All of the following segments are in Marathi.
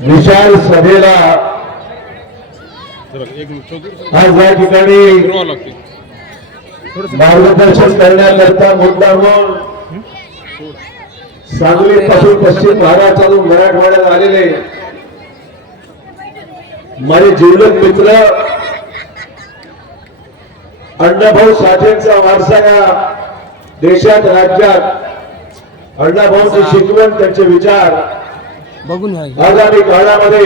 विशाल सभेला आज या ठिकाणी मार्गदर्शन करण्याकरता मुद्दामून सांगली पासून पश्चिम भागातून मराठवाड्यात आलेले माझे जीवलग मित्र अण्णाभाऊ साठेंचा वारसा या देशात राज्यात अण्णाभाऊंची शिकवण त्यांचे विचार बघून आगामी काळामध्ये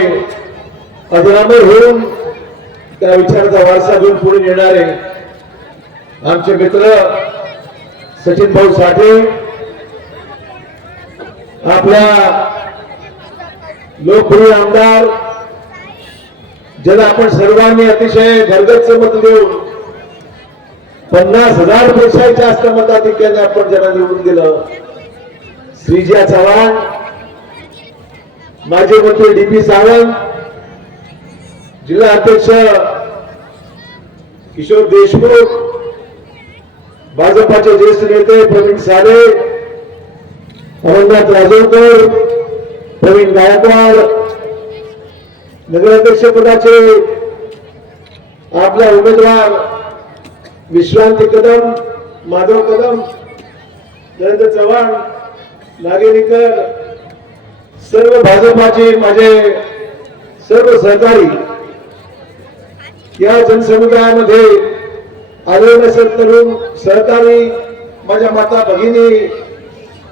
अजरामर होऊन त्या विचाराचा वारसा घेऊन पुढे येणारे आमचे मित्र सचिन भाऊ साठे आपल्या लोकप्रिय आमदार ज्याला आपण सर्वांनी अतिशय घरगच्च मत देऊन 50,000 पेक्षाही जास्त मताधिक्याने आपण ज्यांना निवडून दिलं श्रीजिया चव्हाण, माजी मंत्री डीपी सावंत, जिल्हा अध्यक्ष किशोर देशमुख, भाजपाचे ज्येष्ठ नेते प्रवीण साले, अमरनाथ राजोळकर, प्रवीण गायकवाड, नगराध्यक्ष पदाचे आपला उमेदवार विश्रांती कदम, माधव कदम, नरेंद्र चव्हाण, नागेरीकर, सर्व भाजपाचे माझे सर्व सहकारी या जनसमुदायामध्ये आलेले सर्व तरुण सहकारी, माझ्या माता भगिनी,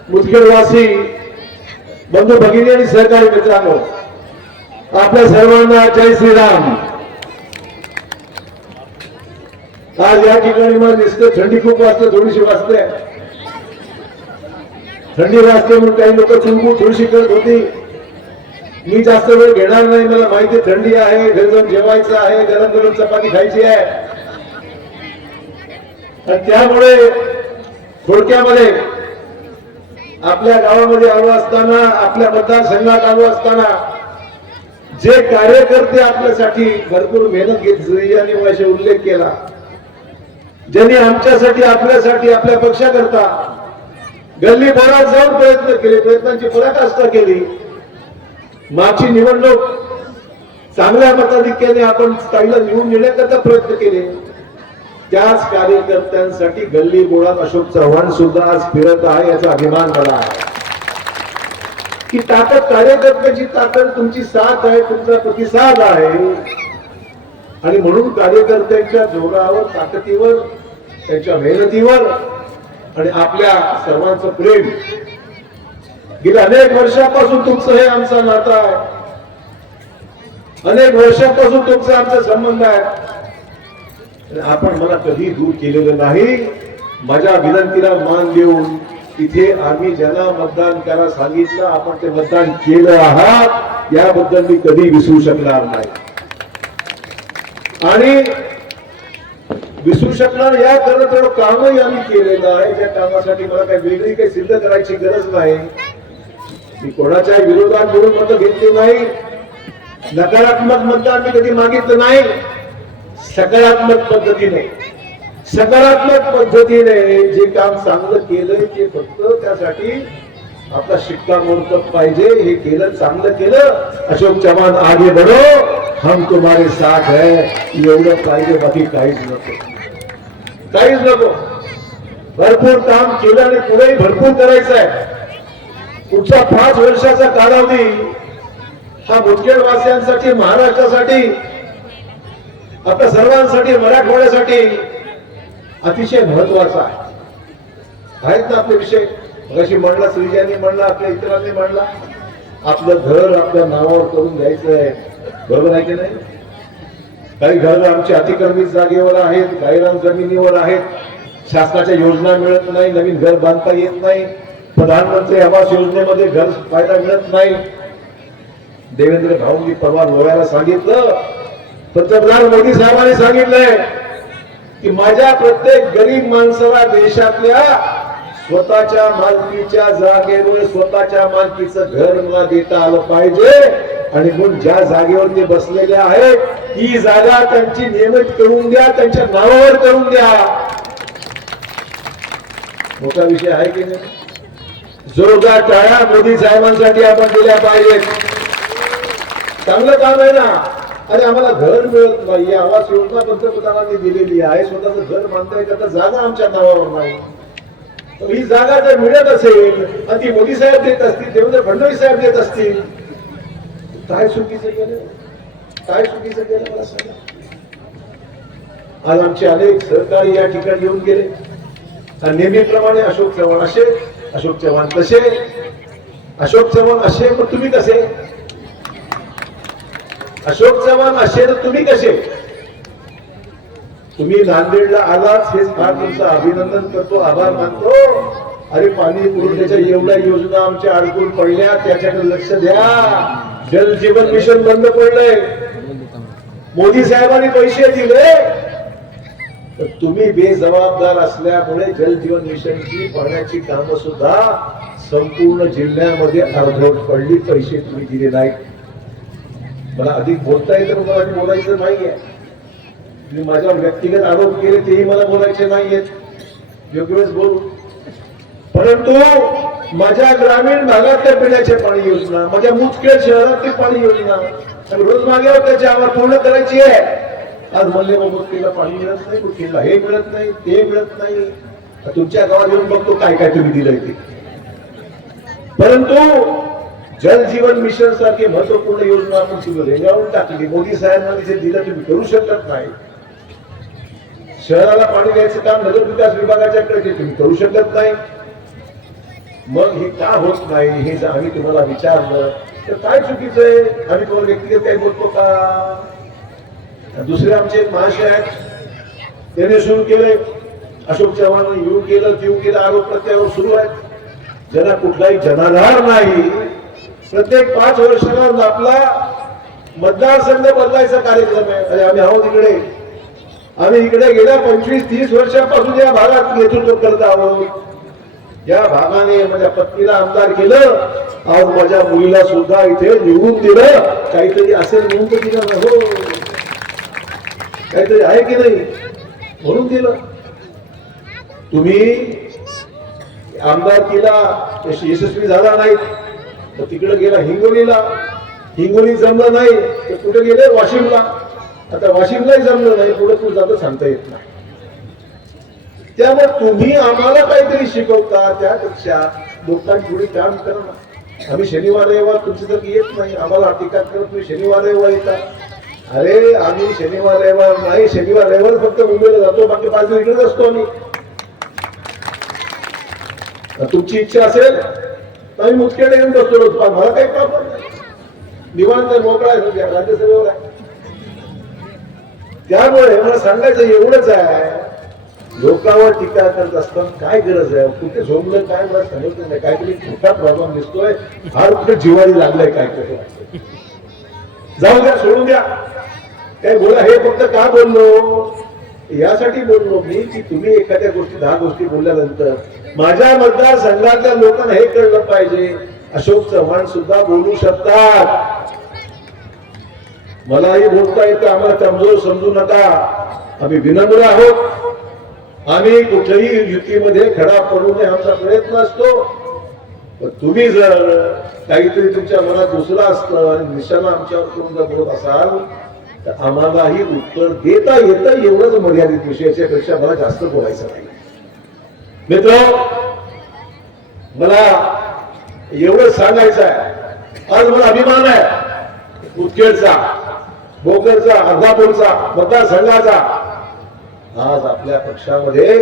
मुदखेडवासी बंधू भगिनी आणि सहकारी मित्रांनो, आपल्या सर्वांना जय श्रीराम. आज या ठिकाणी मला दिसते थंडी खूप वाजते, थोडीशी वाजते, थंडी वाजते म्हणून काही लोक चुंबू थोडीशी करत होती. मी जास्त वेळ घेणार नाही, मला माहिती थंडी आहे, घरी जाऊन जेवायचं आहे, गरम गरम चपाती खायची आहे आणि त्यामुळे थोडक्यामध्ये आपल्या गावामध्ये आलो असताना, आपल्या मतदारसंघात आलो असताना जे कार्यकर्ते आपल्यासाठी भरपूर मेहनत घेतली यांनी माझा उल्लेख केला, ज्यांनी आमच्यासाठी आपल्यासाठी आपल्या पक्षाकरता गल्ली बोळात जाऊन प्रयत्न केले, प्रयत्नांची पराकाष्ठा केली. मागची निवडणूक चांगल्या मताधिक्याने आपण स्थायीला निवडून येण्याकरता प्रयत्न केले. त्याच कार्यकर्त्यांसाठी गल्ली बोळात अशोक चव्हाण सुद्धा आज फिरत आहे, याचा अभिमान मला आहे की ताकद, कार्यकर्त्याची ताकद तुमची साथ आहे, तुमचा प्रतिसाद आहे आणि म्हणून कार्यकर्त्यांच्या जोरावर, ताकदीवर, त्यांच्या मेहनतीवर आणि आपल्या सर्वांचं प्रेम गेल्या अनेक वर्षापासून तुमचं हे आमचं नातं आहे, अनेक वर्षापासून तुमचा आमचा संबंध आहे. आपण मला कधी दूर केलेलं नाही. माझ्या विनंतीला मान देऊन तिथे आम्ही ज्यांना मतदान करायला सांगितलं आपण ते मतदान केलं आहात, याबद्दल मी कधी विसरू शकणार नाही आणि विसरू शकणार या कारण थोडं कामही आम्ही केलेलं आहे. ज्या कामासाठी मला काही वेगळी काही सिद्ध करायची गरज नाही. मी कोणाच्या विरोधात बोलून मत घेतली नाही, नकारात्मक मतदान मी कधी मागितलं नाही. सकारात्मक पद्धतीने जे काम चांगलं केलंय ते फक्त त्यासाठी आपला शिक्कामोर्तब पाहिजे. हे केलं, चांगलं केलं, अशोक चव्हाण आगे बढ़ो, हम तुम्हारे साथ है, एवढं पाहिजे, बाकी काहीच नको, काहीच नको. भरपूर काम केलं आणि पुढेही भरपूर करायचं आहे. पुढच्या 5 वर्षाचा कालावधी हा मुदखेडवासियांसाठी, महाराष्ट्रासाठी, आपल्या सर्वांसाठी, मराठवाड्यासाठी अतिशय महत्वाचा आहे. आहेत ना आपले विषय, अशी म्हणला, श्रीजांनी म्हणला, आपल्या इतरांनी म्हणला, आपलं घर आपल्या नावावर करून द्यायचं आहे, बरोबर आहे की नाही? काही घर आमच्या अतिक्रमित जागेवर आहेत, गायरान जमिनीवर आहेत, शासनाच्या योजना मिळत नाही, नवीन घर बांधता येत नाही, प्रधानमंत्री आवास योजनेमध्ये घर फायदा मिळत नाही. देवेंद्र भाऊंनी परवा लोह्याला सांगितलं, पंतप्रधान मोदी साहेबांनी सांगितलंय की माझ्या प्रत्येक गरीब माणसाला देशातल्या स्वतःच्या मालकीच्या जागेवर स्वतःच्या मालकीचं घर मला देता आलं पाहिजे आणि म्हणून ज्या जागेवर ते बसलेले आहेत ती जागा त्यांची नियमित करून द्या, त्यांच्या नावावर करून द्या. मोठा विषय आहे की नाही? जोरदार टाळ्या मोदी साहेबांसाठी आपण दिल्या पाहिजेत. चांगलं काम आहे ना. अरे आम्हाला घर मिळत नाही, आवास योजना पंतप्रधानांनी दिलेली आहे, स्वतःच घर बांधता येत, आता जागा आमच्या नावावर नाही. ही जागा जर मिळत असेल आणि ती मोदी साहेब देत असतील, देवेंद्र फडणवीस साहेब देत असतील, काय चुकीचं केलं, काय चुकीचं केलं मला सांगा. आज आमचे अनेक सहकारी या ठिकाणी येऊन गेले. नेहमीप्रमाणे अशोक चव्हाण असे, अशोक चव्हाण तसे, अशोक चव्हाण असे, पण तुम्ही कसे? अशोक चव्हाण असे तर तुम्ही कसे? तुम्ही नांदेडला आलाच हेच फार तुमचं अभिनंदन करतो, आभार मानतो. अरे पाणी पुरवठ्याच्या एवढ्या योजना आमच्या अडकून पडल्या, त्याच्याकडे लक्ष द्या. जल जीवन मिशन बंद पडलंय, मोदी साहेबांनी पैसे दिले, तर तुम्ही बेजबाबदार असल्यामुळे जल जीवन मिशनची पाण्याची कामं सुद्धा संपूर्ण जिल्ह्यामध्ये अर्धवट पडली, पैसे तुम्ही दिले नाहीत. मला अधिक बोलता येतं, मला बोलायचं नाहीये. तुम्ही माझ्यावर व्यक्तिगत आरोप केले तेही मला बोलायचे नाहीयेत, योग्य वेळेस बोलू. परंतु माझ्या ग्रामीण भागातल्या पिण्याच्या पाणी योजना, माझ्या मुदखेड शहरातली पाणी योजना रोज मागे त्याची आम्हाला पूर्ण करायची आहे. आज म्हणले मुदखेडला पाणी मिळत नाही, मुदखेडला हे मिळत नाही, ते मिळत नाही. तुमच्या गावात येऊन बघतो काय काय तुम्ही दिलंय ते. परंतु जल जीवन मिशन सारखी महत्वपूर्ण योजना आपण सुरू रेंगाळून टाकली. मोदी साहेबांनी जे दिलं तुम्ही करू शकत नाही. शहराला पाणी द्यायचं काम नगर विकास विभागाच्याकडे ते तुम्ही करू शकत नाही. मग हे का होत नाही हे जर आम्ही तुम्हाला विचारलं तर काय चुकीचं आहे? आम्ही तुम्हाला व्यक्तिगत काही बोलतो का? दुसरे आमचे एक महाशय आहेत, त्याने सुरू केले, अशोक चव्हाण येऊ केलं देऊ केलं, आरोप प्रत्यारोप सुरू आहेत. ज्यांना कुठलाही जनाधार नाही, प्रत्येक 5 वर्षाला आपला मतदारसंघ बदलायचा कार्यक्रम आहे. अरे आम्ही आहोत इकडे, आम्ही इकडे गेल्या 25-30 वर्षांपासून या भागात नेतृत्व करत आहोत. या भागाने माझ्या पत्नीला आमदार केलं, आज माझ्या मुलीला सुद्धा इथे निवडून दिलं. काहीतरी असेल म्हणून तर दिलं ना, हो काहीतरी आहे की नाही म्हणून दिलं. तुम्ही आमदारकीला यशस्वी झाला नाही तर तिकडे गेला हिंगोलीला, हिंगोली जमलं नाही तर कुठे गेले वाशिमला. आता वाशिमलाही जमलं नाही, पुढे पुढे जातं सांगता येत नाही. त्यामुळे तुम्ही आम्हाला काहीतरी शिकवता, त्यापेक्षा लोकांपुढे काम करा ना. आम्ही शनिवार रविवार तुमच्यासारखी येत नाही, आम्हाला टीका करत तुम्ही शनिवार रविवार येता. अरे आम्ही शनिवार रविवार नाही, शनिवार रविवार फक्त मुंबईला जातो, बाकी 5 दिवस इकडेच असतो आम्ही. तुमची इच्छा असेल तर आम्ही मुदखेड येऊन बसतो रोज, मला काही प्रॉब्लेम नाही, निवांत मोकळा आहे, राज्यसभेवर आहे. त्यामुळे मला सांगायचं एवढंच आहे, लोकांवर टीका करत असताना काय गरज आहे? कुठे झोंबलं काय मला समजलं नाही, काहीतरी मोठा प्रॉब्लेम दिसतोय, फार कुठे जिवारी लागलाय काय काय. जाऊ द्या, सोडून द्या, काय बोला. हे फक्त का बोललो? यासाठी बोललो मी की तुम्ही एखाद्या गोष्टी 10 गोष्टी बोलल्यानंतर माझ्या मतदारसंघातल्या लोकांना हे कळलं पाहिजे, अशोक चव्हाण सुद्धा बोलू शकतात. मलाही बोलता येतं, आम्हाला कमजोर समजू नका. आम्ही विनम्र आहोत, आम्ही कुठल्याही युतीमध्ये खडा पडू नये आमचा प्रयत्न असतो. पण तुम्ही जर काहीतरी तुमच्या मनात दुसरं असतं आणि निशाणा आमच्यावर करून जर बोलत असाल तर आम्हालाही उत्तर देता येतं. एवढंच मर्यादित विषयाच्या पेक्षा मला जास्त बोलायचं नाही. मित्र, मला एवढंच सांगायचं आहे, आज मला अभिमान आहे मुदखेडचा, भोकरचा, अर्धापूरचा, मतदारसंघाचा. आज आपल्या पक्षामध्ये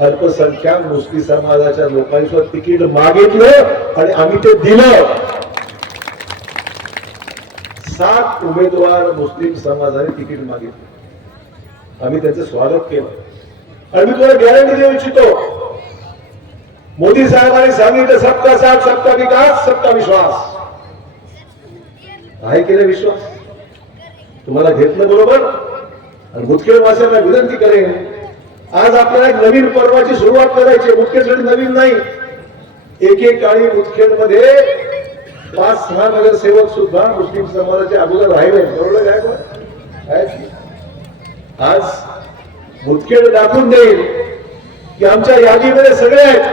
अल्पसंख्याक मुस्लिम समाजाच्या लोकांनी तिकीट मागितलं आणि आम्ही ते दिलं. 7 उमेदवार मुस्लिम समाजाने तिकीट मागितलं, आम्ही त्यांचं स्वागत केलं. आणि मी तुम्हाला गॅरंटी देऊ इच्छितो, मोदी साहेबांनी सांगितलं सबका साथ, सबका विकास, सबका विश्वास. आहे की नाही विश्वास? तुम्हाला घेतलं बरोबर. आणि मुदखेड वासियांना विनंती करेन, आज आपल्याला एक नवीन पर्वाची सुरुवात करायची. मुदखेडसाठी नवीन नाही, एकेकाळी मुदखेडमध्ये 5-6 नगरसेवक सुद्धा मुस्लिम समाजाच्या अगोदर राहिले, बरोबर आहे? आज मुदखेड दाखवून देईल की आमच्या यादीमध्ये सगळे आहेत,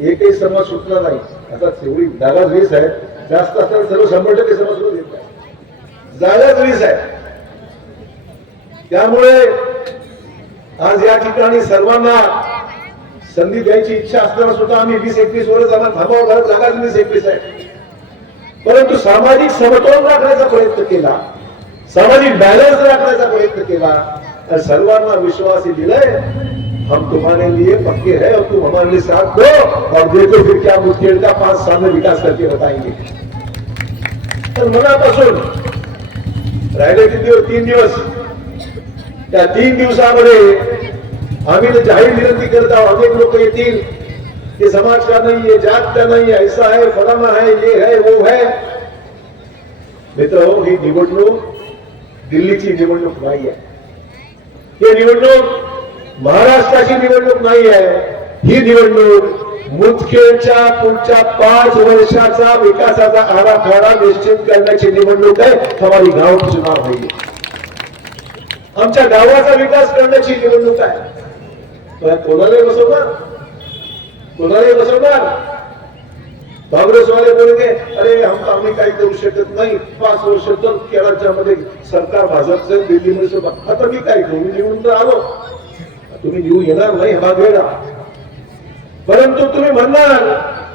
एकही समाज सुटला नाही. आता तेवढी 10-20 आहे, जास्त असताना सर्व 100% समाज सुरू देत. जागाच वीस आहे. त्यामुळे आज या ठिकाणी सर्वांना संधी द्यायची इच्छा असताना सुद्धा आम्ही 20-21 वर्ष थांबावं लागत. जागाच 20-21 आहे. परंतु सामाजिक समतोल राखण्याचा प्रयत्न केला, सामाजिक बॅलन्स राखण्याचा प्रयत्न केला और सर्वांना विश्वास दिलाय, हम तुम्हारे लिए पक्के हैं और तुम हमारे लिए साथ दो और देखो फिर क्या मुश्किल का 5 साल में विकास करके बताएंगे. तर मनापासून राहिले किती दिवस, 3 दिवस. त्या 3 दिवसामध्ये आम्ही तर जाहीर विनंती करत आहोत. अनेक लोक येतील, ये समाज का नहीं है, जात का नहीं है, ऐसा है, फलाना है, ये है, वो है. मित्र हो, ही निवडणूक दिल्लीची निवडणूक नाही आहे. ही निवडणूक महाराष्ट्राची निवडणूक नाही आहे. ही निवडणूक मुदखेडच्या पुढच्या 5 वर्षाचा विकासाचा आराखडा निश्चित करण्याची निवडणूक आहे. हमारी गाव की चुनाव होईल. आमच्या गावाचा विकास करण्याची निवडणूक आहे. कोणालाही बसवणार, कोणालाही बसवणार. काँग्रेसवाले बोलले अरे आम्ही काही करू शकत नाही, 5 वर्ष तर केरळच्या सरकार भाजपचं, दिल्लीमध्ये. आता मी काय करू, निवडून तर आलो. तुम्ही निवडून येणार नाही हा वेळा, परंतु तुम्ही म्हणणार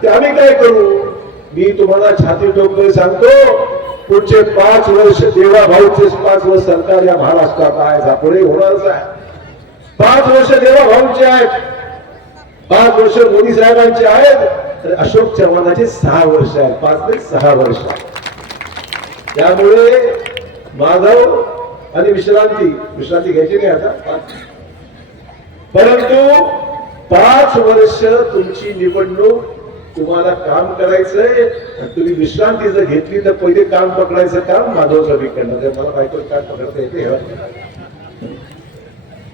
की आम्ही काय करू. मी तुम्हाला छाती ठोकून सांगतो, पुढचे 5 वर्ष देवा भाऊचे 5 वर्ष सरकार या महाराष्ट्रात आहे, झापुडे होणारच आहे. 5 वर्ष देवा भाऊचे आहेत, 5 वर्ष मोदी साहेबांचे आहेत, तर अशोक चव्हाणांचे 6 वर्ष आहेत. 5 ते 6 वर्ष. त्यामुळे माधव आणि विश्रांती घ्यायची नाही आता. परंतु 5 वर्ष तुमची निवडणूक, तुम्हाला काम करायचंय. तुम्ही विश्रांती जर घेतली तर पहिले काम पकडायचं काम माधवचं बी करणार. मला बायको काम पकडता येते.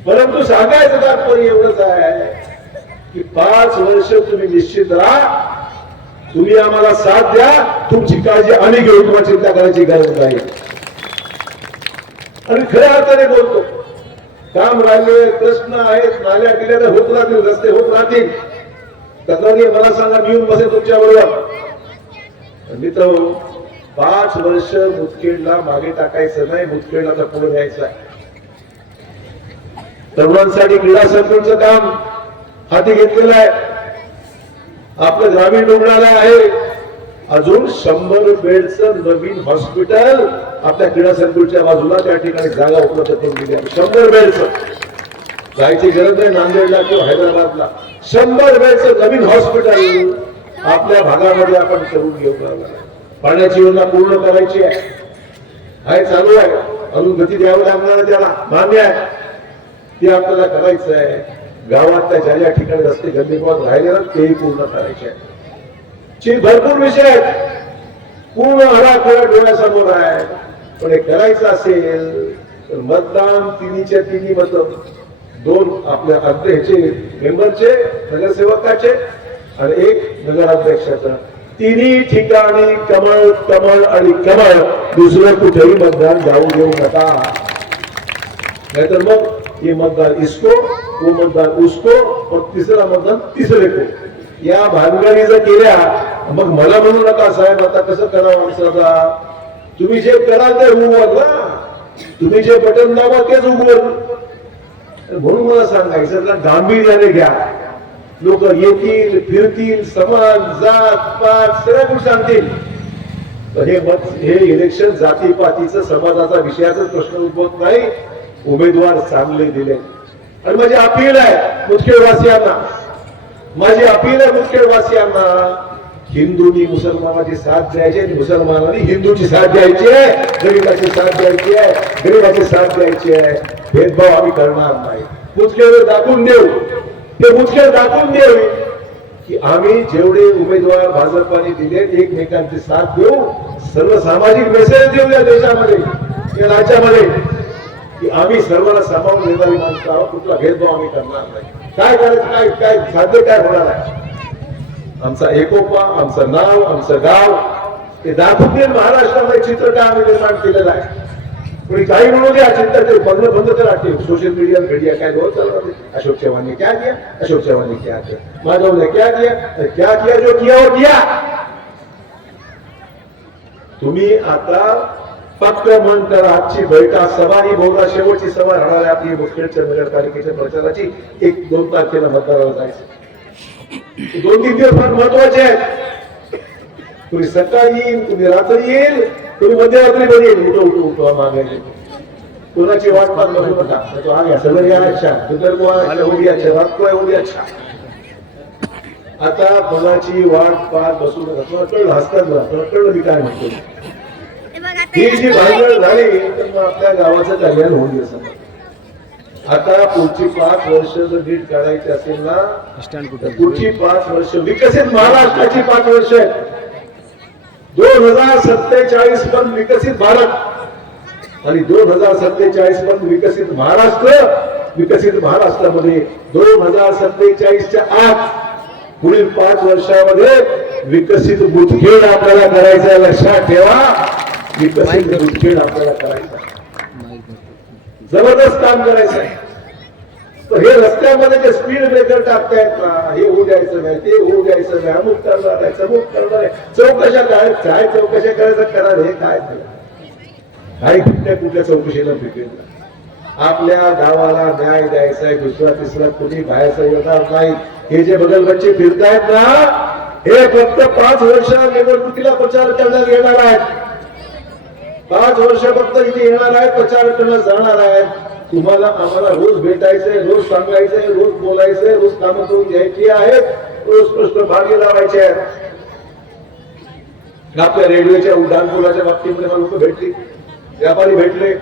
परंतु सांगायचं तात्पर्य एवढंच आहे की 5 वर्ष तुम्ही निश्चित राहा. तुम्ही आम्हाला साथ द्या. तुमची काळजी आम्ही घेऊ, तुम्हाला चिंता करायची गरज नाही. आणि खऱ्या अर्थाने बोलतो, काम राहिले, प्रश्न आहेत, नाल्या गेल्या तर होत राहतील, रस्ते होत राहतील. तक्रारी मला सांगा, मी येऊन बसेल तुमच्या बरोबर. मित्र, 5 वर्ष मुदखेडला मागे टाकायचं नाही, मुदखेडला तर पुढे न्यायचं आहे. तरुणांसाठी क्रीडा संकुलचं काम हाती घेतलेलं आहे. आपलं ग्रामीण रुग्णालय आहे. अजून 100 बेडचं नवीन हॉस्पिटल आपल्या क्रीडा संकुलच्या बाजूला त्या ठिकाणी जागा उपलब्ध करून दिली आहे. 100 बेडचं. जायची गरज नाही नांदेडला किंवा हैदराबादला. 100 बेडचं नवीन हॉस्पिटल आपल्या भागामध्ये आपण करून घेऊ. पाण्याची योजना पूर्ण करायची आहे, चालू आहे. अजून गती द्यावं लागणार आहे, त्याला मान्य आहे. ते आपल्याला करायचं आहे. गावातल्या ज्या ठिकाणी रस्ते गल्लीबोळात राहिले ना, तेही पूर्ण करायचे आहे. भरपूर विषय आहेत, पूर्ण आराखडा डोळ्यासमोर आहे. पण हे करायचं असेल तर मतदान तिन्हीच्या तिन्ही मत, 2 आपल्या अध्यक्षचे मेंबरचे, नगरसेवकाचे आणि 1 नगराध्यक्षाचा. तिन्ही ठिकाणी कमळ कमळ आणि कमळ. दुसरं कुठेही मतदान जाऊ देऊ नका. नाहीतर मग ये मतदान इसको, वो मतदान उसको और तिसरा मतदान तिसरे को. या भानगडी जर केल्या मग मला म्हणू नका साहेब आता कसं करावं आमचं. तुम्ही जे कराल ते उगवल ना, तुम्ही जे बटन दाबा तेच उगवल. म्हणून मला सांगायचं ना, गांभीर्याने घ्या. लोक येतील, फिरतील, समाज, जात पात सगळ्या गोष्टी सांगतील. हे इलेक्शन जातीपातीचं, समाजाचा विषयाचा प्रश्न उद्भवत नाही. उमेदवार चांगले दिले. आणि माझी अपील आहे मुदखेडवासियांना, माझी अपील आहे मुदखेडवासियांना, हिंदूंनी मुसलमानाची साथ द्यायची आणि मुसलमानांनी हिंदूची साथ द्यायची आहे. गरीबाची साथ द्यायची आहे, गरीबाची साथ द्यायची आहे. भेदभाव आम्ही करणार नाही. मुदखेड दाखवून देऊ, ते मुदखेड दाखवून देऊ की आम्ही जेवढे उमेदवार भाजपाने दिले एकमेकांची साथ देऊ. सर्व सामाजिक मेसेज देऊ या देशामध्ये, या राज्यामध्ये की आम्ही सर्वांना सामावून घेणारी माणसं आहोत. कुठला भेदभाव आम्ही करणार नाही. काय करायचं, काय साध्य काय होणार आहे. आमचा एकोपा, आमचं नाव, आमचं गाव हे दाखवून देईल. महाराष्ट्रामध्ये चित्र काय आम्ही निर्माण केलेलं आहे. कोणी काही म्हणू द्या, चिंता ते बंद बंद करा. सोशल मीडिया काय रोज चालू. अशोक चव्हाण ने क्या किया, अशोक चव्हाण ने क्या किया, माधव ने क्या किया, जो किया वो किया. तुम्ही आता फक्त म्हणतात आजची बैठक सभा ही बहुधा शेवटची सभा राहणार आहे आपली मुखेडच्या नगरपालिकेच्या प्रचाराची. 1-2 तारखेला मतदाराला जायचं. 2-3 दिवस फार महत्वाचे आहेत. कोणी सकाळी येईल, कोणी रात्री येईल, कोणी मध्यरात्री मध्ये येईल. उठो मागायचे. कोणाची वाट पाहत बसू नका. तो आ गया सगळं या अच्छा विदर्भ अच्छा रात को एवढी अच्छा. आता कोणाची वाट पाहत बसू नका. तुला कळलं हसतात बघा. तुला कळलं मी काय म्हणतो. ही जी भांडण झाली तर मग आपल्या गावाचं कल्याण होऊन गेलं. आता पुढची 5 वर्ष जर नीट काढायची असेल ना, पुढची 5 वर्ष विकसित महाराष्ट्राची 5 वर्ष आहेत. 2047 पण विकसित भारत आणि 2047 पण विकसित महाराष्ट्र. विकसित महाराष्ट्रामध्ये 2047च्या आत पुढील 5 वर्षामध्ये विकसित मुदखेड आपल्याला करायचं. लक्षात ठेवा, विकसित मुदखेड आपल्याला करायचं. जबरदस्त काम करायचं आहे. तर हे रस्त्यामध्ये जे स्पीड ब्रेकर टाकतायत ना, हे होऊ द्यायचं नाही, ते होऊ द्यायचं नाही, अमुक करणार आहे, चमूक करणार आहे, चौकशा काय चौकशा करायचं करा. हे काय काही कुठल्या चौकशीला भेटेल. आपल्या गावाला न्याय द्यायचा आहे. दुसरा तिसरा कुणी बाहेरचा येणार नाही. हे जे बगलबच्चे फिरतायत ना, हे फक्त 5 वर्ष निवडणुकीला प्रचार करण्यात येणार आहेत. 5 वर्ष फक्त इथे येणार आहेत, प्रचार करण्यात जाणार आहेत. तुम्हाला आम्हाला रोज भेटायचंय, रोज सांगायचंय, रोज बोलायचंय, रोज कामं करून घ्यायची आहेत, रोज प्रश्न मार्गी लावायचे आहेत. आपल्या रेल्वेच्या उड्डाणपुलाच्या बाबतीमध्ये लोक भेटली, व्यापारी भेटले.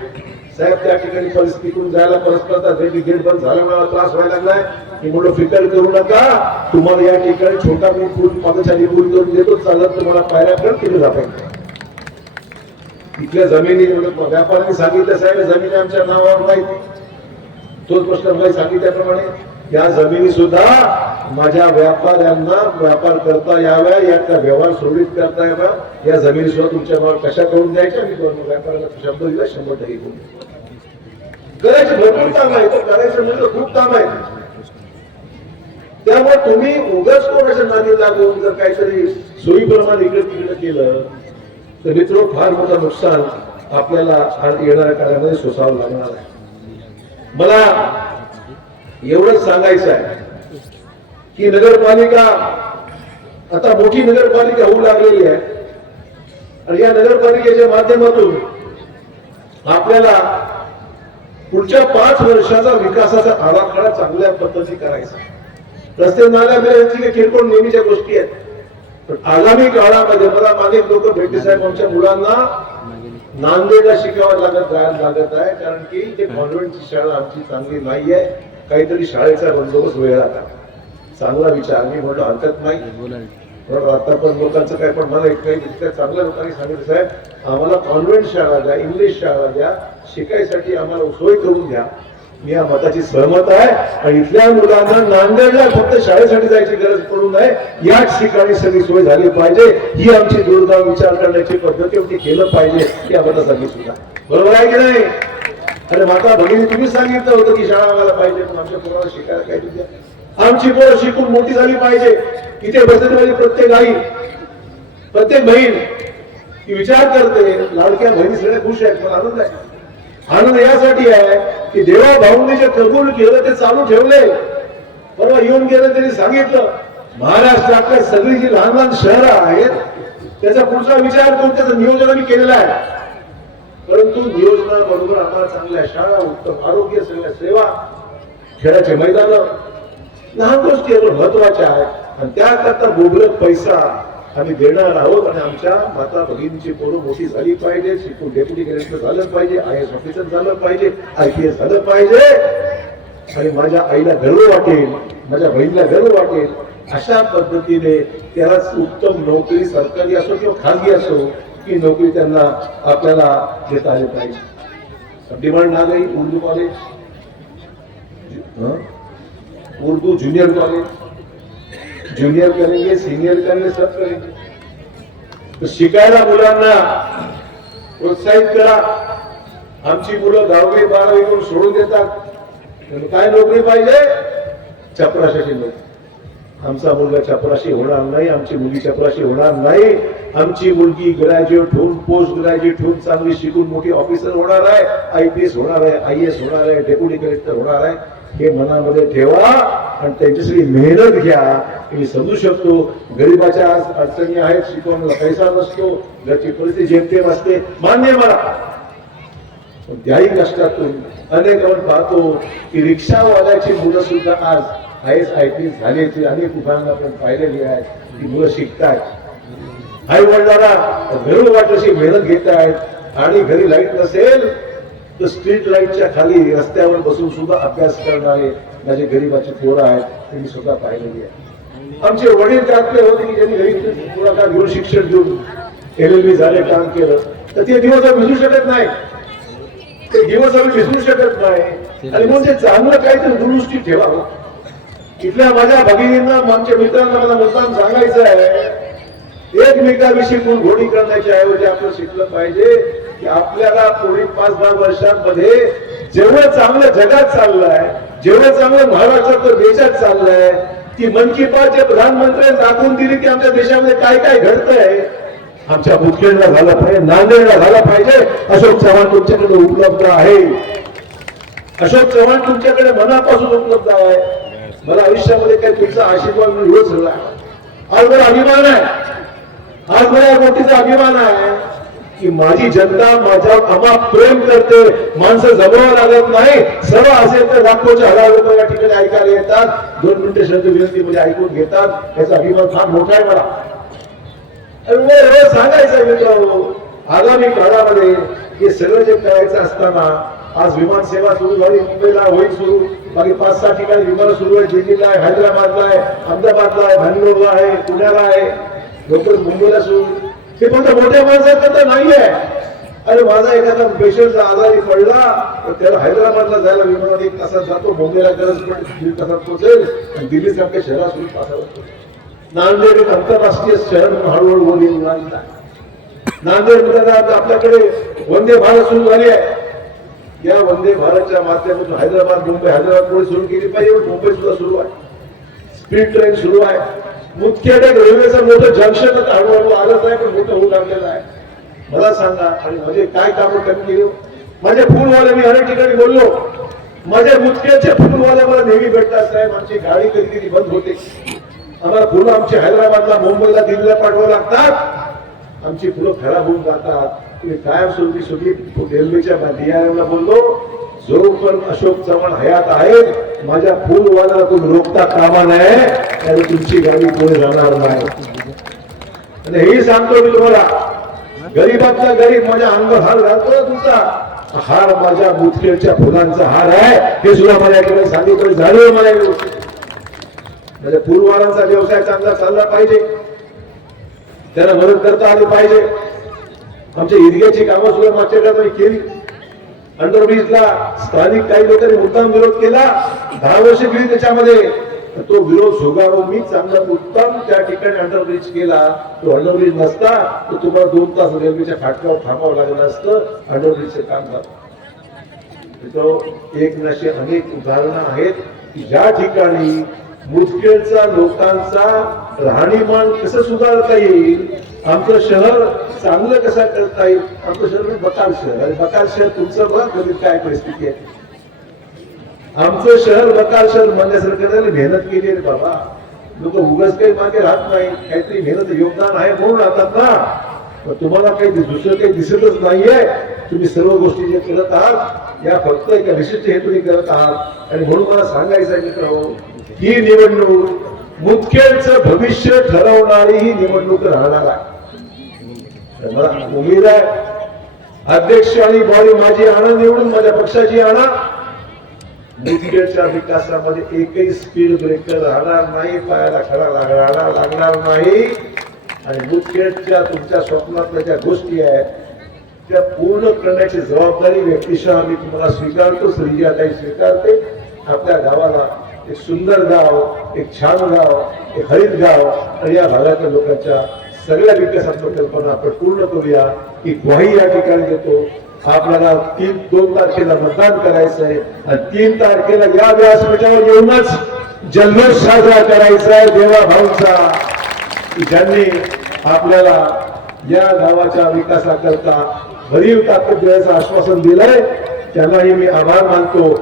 साहेब त्या ठिकाणी परिस्थितीतून जायला परस्पर गेट बंद झाल्यामुळे त्रास व्हायला लागलाय. मी म्हणलो फिकर करू नका, तुम्हाला या ठिकाणी छोटा मी पूल पादचारी पूल करून देतो, चालत तुम्हाला पायऱ्या करून तिथे जाता. इथल्या जमिनी व्यापाऱ्यांनी सांगितलं साहेब जमिनी आमच्या नावावर नाही. तोच प्रश्न मला सांगितल्याप्रमाणे या जमिनी सुद्धा माझ्या व्यापाऱ्यांना व्यापार करता याव्या, याचा व्यवहार सुरळीत करता यावा. या जमिनी सुद्धा तुमच्या नावावर कशा करून द्यायच्या. मी व्यापाऱ्याला शब्द दिला 100% करून करायचं. भरपूर काम आहे, करायचं म्हणजे खूप काम आहे. त्यामुळे तुम्ही उगाच कोणाच्या नादी लागून जर काहीतरी सोयीप्रमाणे इकडे तिकडे केलं तर मित्र फार मोठं नुकसान आपल्याला येणाऱ्या काळामध्ये सोसावं लागणार आहे. मला एवढंच सांगायचं आहे की नगरपालिका आता मोठी नगरपालिका होऊ लागलेली आहे आणि या नगरपालिकेच्या माध्यमातून आपल्याला पुढच्या 5 वर्षाचा विकासाचा आराखडा चांगल्या पद्धती करायचा. रस्ते नाल्या बिल्यांची किरकोळ नेहमीच्या गोष्टी आहेत, पण आगामी काळामध्ये मला मागे लोक भेटले साहेब आमच्या मुलांना नांदेडला शिकावं लागत आहे, कारण की ते कॉन्व्हेंटची शाळा आमची चांगली नाही आहे. काहीतरी शाळेचा बंदोबस्त वेगळा करा. चांगला विचार. मी म्हणलो हरकत नाही. आता पण लोकांचं काय, पण मला काही इतक्या चांगल्या लोकांनी सांगितलं साहेब आम्हाला कॉन्व्हेंट शाळा द्या, इंग्लिश शाळा द्या, शिकायसाठी आम्हाला सोय करून द्या. मी या मताची सहमत आहे आणि इथल्या मुलांना नांदेडला फक्त शाळेसाठी जायची गरज पडू नये, याच ठिकाणी सगळी सोय झाली पाहिजे. ही आमची दूरगाव विचार करण्याची पद्धती होती, केलं पाहिजे या मतासाठी सुद्धा. बरोबर आहे की नाही? अरे माता भगिनी तुम्ही सांगितलं होतं की शाळा आम्हाला पाहिजे, पण आमच्या पोराला शिकायला काय द्या. आमची पोरं शिकून मोठी झाली पाहिजे. इथे बसलेली प्रत्येक आई, प्रत्येक बहीण ही विचार करते, लाडक्या बहिणी सगळे खुश आहेत, पण आनंद आहे. आनंद यासाठी आहे की देवा भाऊंनी जे कबूल केलं ते चालू ठेवले. परवा येऊन गेलं त्यांनी सांगितलं महाराष्ट्रातल्या सगळी जी लहान लहान शहरं आहेत त्याचा पुढचा विचार करून त्याचं नियोजन आम्ही केलेलं आहे. परंतु नियोजनाबरोबर आम्हाला चांगल्या शाळा, उत्तम आरोग्य, सगळ्या सेवा, खेळाचे मैदान, लहान गोष्टी महत्वाच्या आहेत आणि त्याकरता बोबलत पैसा आम्ही देणार आहोत. आणि आमच्या माता भगिनीची पोरं मोठी झाली पाहिजे, शिकून डेप्युटी कलेक्टर झालं पाहिजे, IAS ऑफिसर झालं पाहिजे, IPS झालं पाहिजे आणि माझ्या आईला गर्व वाटेल, माझ्या बहिणीला गर्व वाटेल. अशा पद्धतीने त्याला उत्तम नोकरी सरकारी असो किंवा खाजगी असो की नोकरी त्यांना आपल्याला देता आली पाहिजे. डिमांड आ गई Urdu college, Urdu junior college, junior करेंगे, सीनियर करेंगे, सब करेंगे. तो शिकायला मुलांना प्रोत्साहित करा. आमची मुलं 10वी 12वी करून सोडून देतात. काय नोकरी पाहिजे? चपराशाची नोकरी. आमचा मुलगा चपराशी होणार नाही, आमची मुलगी चपराशी होणार नाही, आमची मुलगी ग्रॅज्युएट होऊन पोस्ट ग्रॅज्युएट होऊन चांगली शिकून मोठी ऑफिसर होणार आहे, IPS होणार आहे, IAS होणार आहे, डेप्युटी कलेक्टर होणार आहे, हे मनामध्ये ठेवा आणि त्यांच्यासाठी मेहनत घ्या. मी समजू शकतो गरिबाच्या अडचणी आहेत, शिकवण्याला पैसा नसतो, घरची परिस्थिती जेमतेम असते, मान्य मला. पण त्याही कष्टातून अनेक आपण पाहतो की रिक्षावाल्याची मुलं सुद्धा आज IAS IPS झाल्याची अनेक उदाहरणं आपण पाहिलेली आहेत. ती मुलं शिकतात, आई वडिलांना घरून वाटशी मेहनत घेत आहेत आणि घरी लाईट नसेल तर स्ट्रीट लाईटच्या खाली रस्त्यावर बसून सुद्धा अभ्यास करणारे माझे गरीबाचे पोरं आहेत, ते मी स्वतः पाहिलेली आहे. आमचे वडील त्यातले होते की ज्यांनी घरी पुढाकार घेऊन शिक्षण देऊन LLB झाले, काम केलं, तर ते दिवस विसरू शकत नाही, ते दिवस आम्ही विसरू शकत नाही. आणि म्हणजे चांगलं काहीतरी दुरुस्ती ठेवावं. इथल्या माझ्या भगिनींना, आमच्या मित्रांना मला मुद्दाम सांगायचं आहे, एकमेकाविषयी कोण घोडी करण्याच्या ऐवजी आपण शिकलं पाहिजे की आपल्याला पुढील 5-10 वर्षांमध्ये जेवढं चांगलं जगात चाललंय, जेवढं चांगलं महाराष्ट्रात देशात चाललंय, ती मन की बातच्या प्रधानमंत्र्यांनी दाखवून दिली की आमच्या देशामध्ये काय काय घडतंय. आमच्या मुदखेडला झालं पाहिजे, नांदेडला झालं पाहिजे. अशोक चव्हाण तुमच्याकडे उपलब्ध आहे, अशोक चव्हाण तुमच्याकडे मनापासून उपलब्ध आहे. मला आयुष्यामध्ये काही तुमचा आशीर्वाद मी रोज झाला. आज मला अभिमान आहे, आज मला या गोष्टीचा अभिमान आहे की माझी जनता माझ्यावर अमाप प्रेम करते. माणसं जमवावं लागत नाही, सर्व असेल तर लाखोच्या हजार लोक या ठिकाणी ऐकायला येतात, 2 मिनिटं शब्द विनंतीमध्ये ऐकून घेतात. याचा अभिमान फार मोठा आहे मला. रोज सांगायचं मित्रांनो, आगामी काळामध्ये हे सगळं जे करायचं असताना आज विमान सेवा सुरू झाली, मुंबईला होईल सुरू, बाकी 5-6 ठिकाणी विमान सुरू आहे, दिल्लीला आहे, हैदराबादला आहे, अहमदाबादला आहे, बंगलोरला आहे, पुण्याला आहे, लोक मुंबईला सुरू. हे फक्त मोठ्या माणसाकरता नाही आहे. अरे माझा एखादा पेशंट आजारी पडला तर त्याला हैदराबादला जायला विमानात 1 तासात जातो, मुंबईला गरज पडते 1.5 तासात पोहोचेल, आणि दिल्लीसारख्या शहरात सुरू तासात. नांदेड एक आंतरराष्ट्रीय शहर म्हणून हळूहळू वर येऊन राहिला. नांदेडमध्ये आपल्याकडे वंदे भारत सुरू झाली आहे. या वंदे भारतच्या माध्यमातून हैदराबाद मुंबई, हैदराबाद पुढे सुरू केली पाहिजे. मुंबई सुद्धा सुरू आहे, स्पीड ट्रेन सुरू आहे. मुदखेड एक रेल्वेचं मोठं जंक्शन हळूहळू आलंच आहे, पण मोठं होऊ लागलेलं आहे. मला सांगा, आणि म्हणजे काय कामं कमी केली. माझे फुलवाले, मी अनेक ठिकाणी बोललो, माझ्या मुदखेडचे फुलवाले मला नेहमी भेटतात. साहेब आमची गाडी कधी कधी बंद होते, आम्हाला फुलं आमची हैदराबादला, मुंबईला, दिल्लीला पाठवावं लागतात, आमची फुलं खराब होऊन जातात. तुम्ही कायमस्वरूपी सुखी रेल्वेच्या DRM बोललो, जो पण अशोक चव्हाण हयात आहेत, माझ्या फुलवाल्याला तुम्ही रोखता कामा नये, त्याने तुमची गाडी पुढे जाणार नाही. आणि हेही सांगतो मी तुम्हाला, गरीबातला गरीब माझ्या अंगावर हार घालतो, तुमचा हार माझ्या मुदखेडच्या फुलांचा हार आहे, हे सुद्धा मला याकडे सांगितलं झालं. मला म्हणजे फुलवाल्यांचा व्यवसाय चांगला चालला पाहिजे, त्याला मदत करता आली पाहिजे. आमच्या इर्ग्याची कामं सुद्धा मागच्या काळात केली. अंडरब्रिजला स्थानिक काही लोकांनी मुद्दाम विरोध केला, 10 वर्ष गेली त्याच्यामध्ये. तो विरोध झुगारून मी चांगला उत्तम त्या ठिकाणी अंडरब्रिज केला. तो अंडरब्रिज नसता तर तुम्हाला 2 तास रेल्वेच्या फाटकावर थांबावं लागलं असतं. अंडरब्रिजचे काम झालं. एक नशे अनेक उदाहरणं आहेत की ज्या ठिकाणी मुदखेडचा लोकांचा राहणीमान कसं सुधारता येईल, आमचं शहर चांगलं कसं करता येईल. आमचं शहर बकाल शहर, आणि बकाल शहर तुमचं बघ कधी काय परिस्थिती आहे. आमचं शहर बकाल शहर म्हणण्यासारखं त्याला मेहनत केली रे बाबा. लोक उगाच काही मागे राहत नाही, काहीतरी मेहनत योगदान आहे म्हणून राहतात ना. तुम्हाला काही दुसरं काही दिसतच नाहीये. तुम्ही सर्व गोष्टी जे करत आहात या फक्त एका विशिष्ट हेतूने करत आहात. आणि म्हणून मला सांगायचं आहे मित्रांनो, ही निवडणूक मुदखेडचं भविष्य ठरवणारी ही निवडणूक राहणार आहे. मला उमेद आहे, अध्यक्ष आणि बॉडी माझी आणा निवडून, माझ्या पक्षाची आणा. मुदखेडच्या विकासामध्ये एकही स्पीड ब्रेकर राहणार नाही, पायाला खडा लागणार नाही. आणि मुदखेडच्या तुमच्या स्वप्नातल्या ज्या गोष्टी आहेत त्या पूर्ण करण्याची जबाबदारी व्यक्तिशः मी तुम्हाला स्वीकारतो. श्रीजाताई स्वीकारते. आपल्या गावाला एक सुंदर गाव, एक छान गाव, एक हरित गाव आणि या भागातल्या लोकांच्या सगळ्या विकासाच्या कल्पना आपण पूर्ण करूया ही ग्वाही या ठिकाणी देतो. आपल्याला 2 तारखेला मतदान करायचं आहे आणि 3 तारखेला या व्यासपीठावर येऊनच जल्लोष साजरा करायचा आहे देवा भाऊंचा, की ज्यांनी आपल्याला या गावाच्या विकासाकरता भरीव ताकद देण्याचं आश्वासन दिलंय. त्यांनाही मी आभार मानतो.